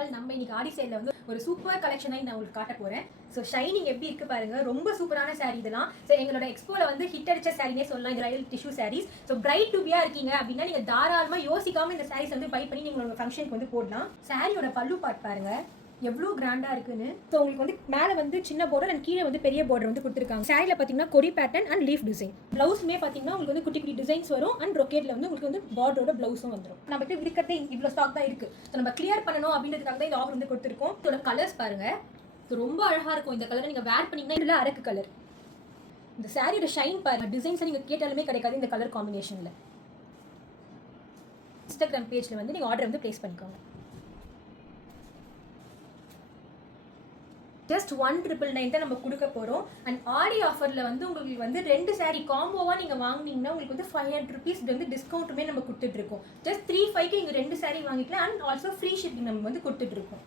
All நம்ம இன்னைக்கு ஆடி சேல்ல வந்து ஒரு சூப்பர் கலெக்ஷனை நான் உங்களுக்கு காட்ட போறேன். ஸோ ஷைனிங் எப்படி இருக்கு பாருங்க, ரொம்ப சூப்பரான சாரீ இதெல்லாம். ஸோ எங்களோட எக்ஸ்போல வந்து ஹிட் அடிச்ச சாரீனே சொல்லலாம் இந்த ரயில் tissue sarees. So bright to பியா இருக்கீங்க அப்படின்னா நீங்க தாராளமா யோசிக்காம இந்த சாரீஸ் வந்து பை பண்ணி நீங்க உங்க ஃபங்க்ஷனுக்கு வந்து போடலாம். சாரியோட பல்லு பார்ட் பாருங்க எவ்வளோ கிராண்டாக இருக்குன்னு. ஸோ உங்களுக்கு வந்து மேலே வந்து சின்ன பார்டர் அண்ட் கீழே வந்து பெரிய பார்டர் வந்து கொடுத்துருக்காங்க. சாரியில் பார்த்தீங்கன்னா கொடி பேட்டர்ன் அண்ட் லீஃப் டிசைன். ப்ளவுஸுமே பார்த்தீங்கன்னா உங்களுக்கு வந்து குட்டி குட்டி டிசைன்ஸ் வரும் அண்ட் ரொக்கேட்டில் வந்து உங்களுக்கு வந்து பார்டரோட ப்ளவுஸும் வந்துடும். நம்மகிட்ட இருக்கிறதே இவ்வளோ ஸ்டாக் தான் இருக்குது. ஸோ நம்ம கிளியர் பண்ணணும் அப்படின்றதுக்காக தான் இந்த ஆஃபர் வந்து கொடுத்துருக்கோம். இதோட கலர்ஸ் பாருங்கள், ஸோ ரொம்ப அழகாக இருக்கும். இந்த கலரை நீங்கள் வேர் பண்ணிங்கன்னா இதில் அரக்கு கலர். இந்த சாரியோட ஷைன் பாருங்கள், டிசைன்ஸை நீங்கள் கேட்டாலுமே கிடைக்காது இந்த கலர் காம்பினேஷனில். இன்ஸ்டாகிராம் பேஜில் வந்து நீங்கள் ஆர்டர் வந்து ப்ளேஸ் பண்ணிக்கோங்க. ஜஸ்ட் 1,999 தான் நம்ம கொடுக்க போகிறோம். அண்ட் ஆடி ஆஃபரில் வந்து உங்களுக்கு வந்து 2 சாரீ காம்போவாக நீங்கள் வாங்கினீங்கன்னா உங்களுக்கு வந்து 500 rupees வந்து டிஸ்கவுண்ட்டுமே நம்ம கொடுத்துட்ருக்கோம். ஜஸ்ட் 3,500க்கு நீங்கள் 2 சாரீ வாங்கிக்கலாம். அண்ட் ஆல்சோ ஃப்ரீ ஷிப்பிங் நம்ம வந்து கொடுத்துட்ருக்கோம்.